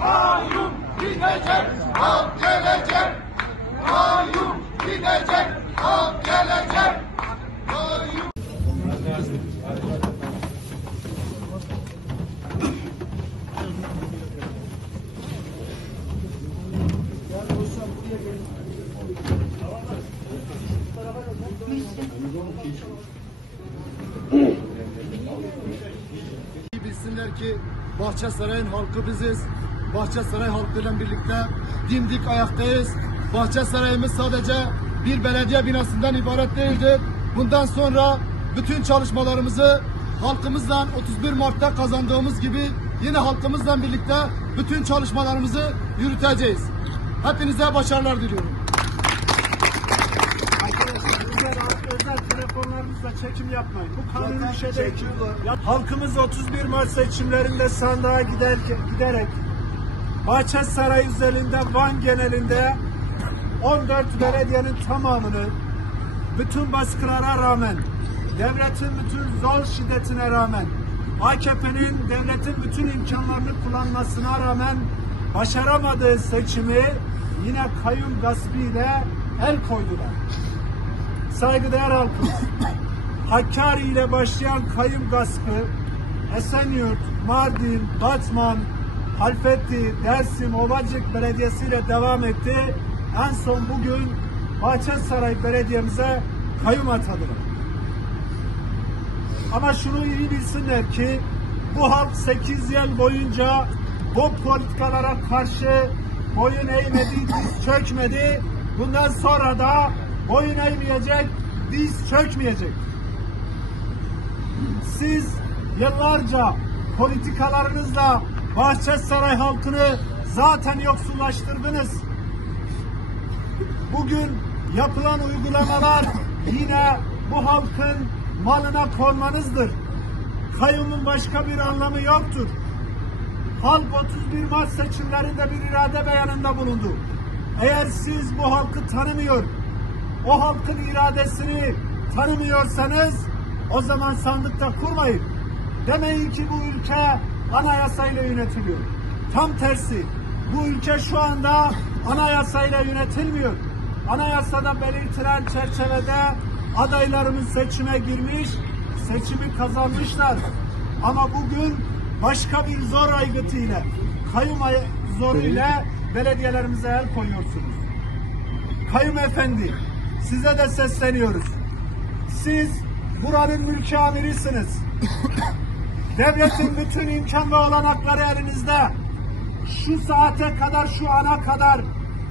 Kayyum gidecek, halk gelecek. Kayyum gidecek, halk gelecek. Kayyum. Bilsinler ki Bahçesaray'ın halkı biziz. Bahçesaray halkıyla birlikte dimdik ayaktayız. Bahçesaray'ımız sadece bir belediye binasından ibaret değildir. Bundan sonra bütün çalışmalarımızı halkımızla 31 Mart'ta kazandığımız gibi yine halkımızla birlikte bütün çalışmalarımızı yürüteceğiz. Hepinize başarılar diliyorum. Özel telefonlarınızla çekim yapmayın. Bu kanun bir şey değil. Halkımız 31 Mart seçimlerinde sandığa giderek Bahçesaray özelinde Van genelinde 14 belediyenin tamamını bütün baskılara rağmen, devletin bütün zor şiddetine rağmen, AKP'nin devletin bütün imkanlarını kullanmasına rağmen başaramadığı seçimi yine kayyum gaspı ile el koydular. Saygıdeğer halkımız, Hakkari ile başlayan kayyum gaspı Esenyurt, Mardin, Batman, Halfeti, Dersim, Ovacık Belediyesi ile devam etti. En son bugün Bahçesaray Belediye'mize kayyum atadılar. Ama şunu iyi bilsinler ki bu halk 8 yıl boyunca bu politikalara karşı boyun eğmedi, diz çökmedi. Bundan sonra da boyun eğmeyecek, diz çökmeyecek. Siz yıllarca politikalarınızla Bahçesaray halkını zaten yoksullaştırdınız. Bugün yapılan uygulamalar yine bu halkın malına konmanızdır. Kayyumun başka bir anlamı yoktur. Halk 31 Mart seçimlerinde bir irade beyanında bulundu. Eğer siz bu halkı tanımıyor, o halkın iradesini tanımıyorsanız o zaman sandıkta kurmayın. Demeyin ki bu ülke anayasayla yönetiliyor. Tam tersi. Bu ülke şu anda anayasayla yönetilmiyor. Anayasada belirtilen çerçevede adaylarımız seçime girmiş, seçimi kazanmışlar. Ama bugün başka bir zor aygıtıyla, kayyum zoruyla belediyelerimize el koyuyorsunuz. Kayyum efendi, size de sesleniyoruz. Siz buranın mülki amirisiniz. Devletin bütün imkan ve olanakları elinizde. Şu saate kadar, şu ana kadar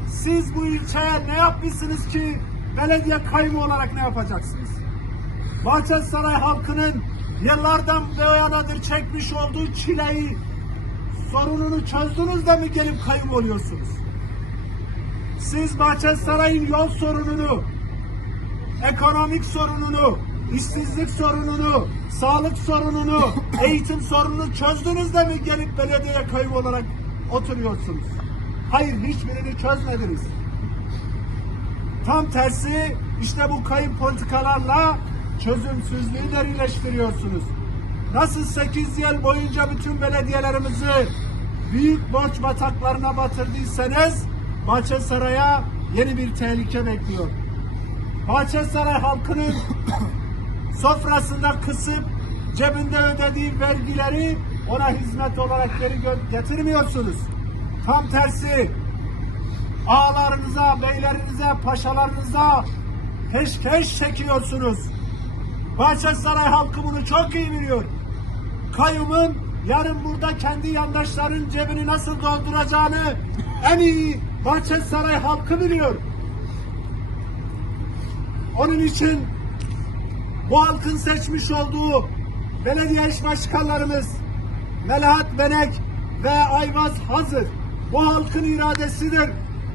siz bu ilçeye ne yapmışsınız ki belediye kayyumu olarak ne yapacaksınız? Bahçesaray halkının yıllardan bu yanadır çekmiş olduğu çileyi, sorununu çözdünüz de mi gelip kayyum oluyorsunuz? Siz Bahçesaray'ın yol sorununu, ekonomik sorununu, işsizlik sorununu, sağlık sorununu, eğitim sorununu çözdünüz de mi gelip belediyeye kayyum olarak oturuyorsunuz? Hayır, hiçbirini çözmediniz. Tam tersi işte bu kayyum politikalarla çözümsüzlüğü derinleştiriyorsunuz. Nasıl 8 yıl boyunca bütün belediyelerimizi büyük borç bataklarına batırdıysanız Bahçesaray'a yeni bir tehlike bekliyor. Bahçesaray halkının sofrasında kısıp cebinde ödediği vergileri ona hizmet olarak geri getirmiyorsunuz. Tam tersi ağalarınıza, beylerinize, paşalarınıza peşkeş çekiyorsunuz. Bahçesaray halkı bunu çok iyi biliyor. Kayyumun yarın burada kendi yandaşların cebini nasıl dolduracağını en iyi Bahçesaray halkı biliyor. Onun için bu halkın seçmiş olduğu belediye iş başkanlarımız Melahat Benek ve Ayvaz Hazır bu halkın iradesidir.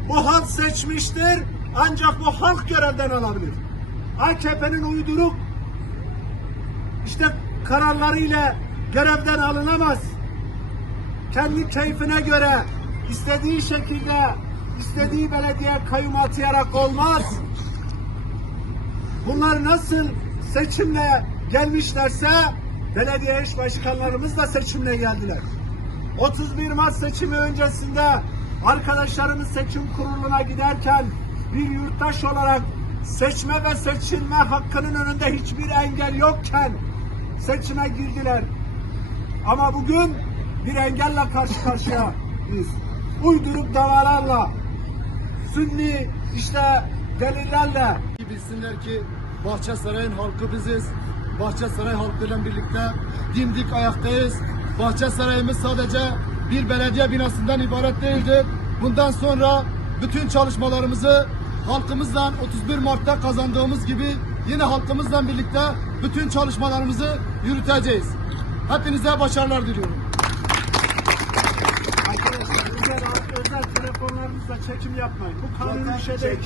Bu halk seçmiştir. Ancak bu halk görevden alabilir. AKP'nin uyduruk işte kararlarıyla görevden alınamaz. Kendi keyfine göre istediği şekilde istediği belediye kayyum atayarak olmaz. Bunlar nasıl seçimle gelmişlerse belediye eş başkanlarımız da seçimle geldiler. 31 Mart seçimi öncesinde arkadaşlarımız seçim kuruluna giderken bir yurttaş olarak seçme ve seçilme hakkının önünde hiçbir engel yokken seçime girdiler. Ama bugün bir engelle karşı karşıyayız. Uydurup davalarla, sünni delillerle. Bilsinler ki Bahçesaray'ın halkı biziz. Bahçesaray halkıyla birlikte dimdik ayaktayız. Bahçesaray'ımız sadece bir belediye binasından ibaret değildir. Bundan sonra bütün çalışmalarımızı halkımızla 31 Mart'ta kazandığımız gibi yine halkımızla birlikte bütün çalışmalarımızı yürüteceğiz. Hepinize başarılar diliyorum. Arkadaşlar özel telefonlarınızla çekim yapmayın. Bu kanuni bir şey değil.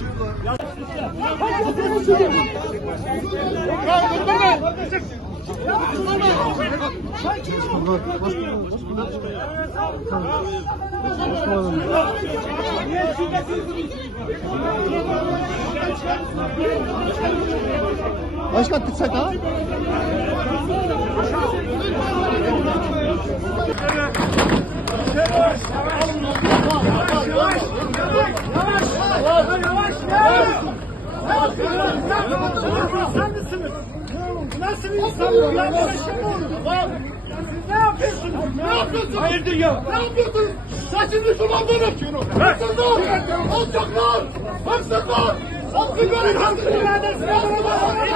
Başka tıksak ha? Nasıl insanlık ya? Ne yapıyorsunuz? Ne yapıyorsunuz? Hayırdır ya? Ne yapıyorsunuz? Saçını sulandırın. Hırsızlar! Alçaklar! Hırsızlar! Hakkıların hakkını iradesine bırakın!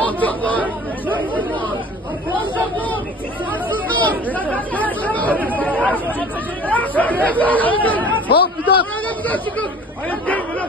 Alçaklar! Alçaklar! Hırsızlar! Alçaklar! Hırsızlar! Bak bir daha! Çıkın! Hayır değil mi lan?